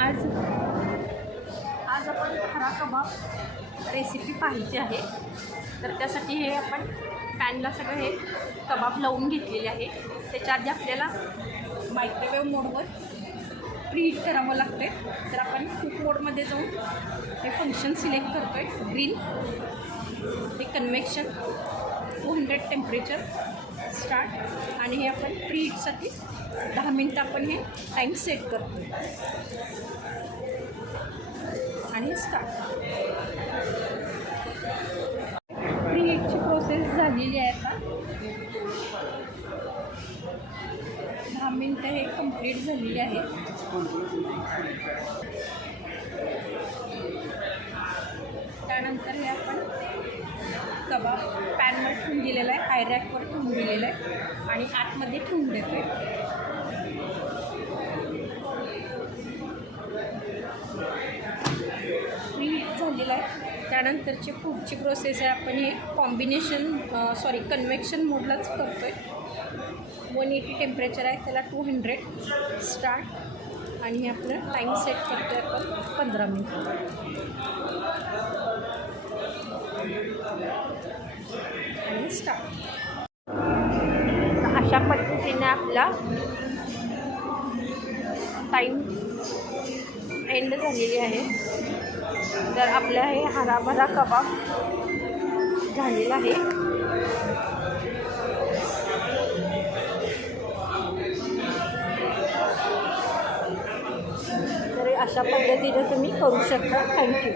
आज आपण हरा कबाब रेसिपी पाहायची आहे. तर त्यासाठी हे आपण पॅनला सगळं हे कबाब लावून घेतलेले आहे. त्याच्या आधी आपल्याला मायक्रोवेव्ह मोडवर प्रीहीट करावं लागते. तर आपण कुक मोडमध्ये जाऊन हे फंक्शन सिलेक्ट करतो आहे. ग्रीन हे कन्व्हेक्शन 200 टेम्परेचर स्टार्ट आणि हे आपण प्रीहीटसाठी 10 मिनटं आपण हे टाईम सेट करतो आणि स्टार्ट. प्रीहीटची प्रोसेस झालेली आहे. आता 10 मिनटं हे कंप्लीट झालेली आहे. त्यानंतर हे आपण कबाब पॅनवर ठेवून दिलेला आहे, हाय रॅकवर ठेवून दिलेलं आहे आणि आतमध्ये ठेवून देतो आहे. प्रीहीट झालेलं आहे. त्यानंतरची पुढची प्रोसेस आहे, आपण हे कॉम्बिनेशन कन्व्हेक्शन मोडलाच करतो आहे. 180 टेम्परेचर आहे, त्याला 200 स्टार्ट आणि हे आपलं टाईम सेट करतो आहे आपण 15 मिनिट आणि स्टार्ट. अशा पद्धतीने आपला टाईम एंड झालेली आहे. तर आपल्या हे हराभरा कबाब झालेला आहे. तर अशा पद्धतीने तुम्ही करू शकता. थँक्यू.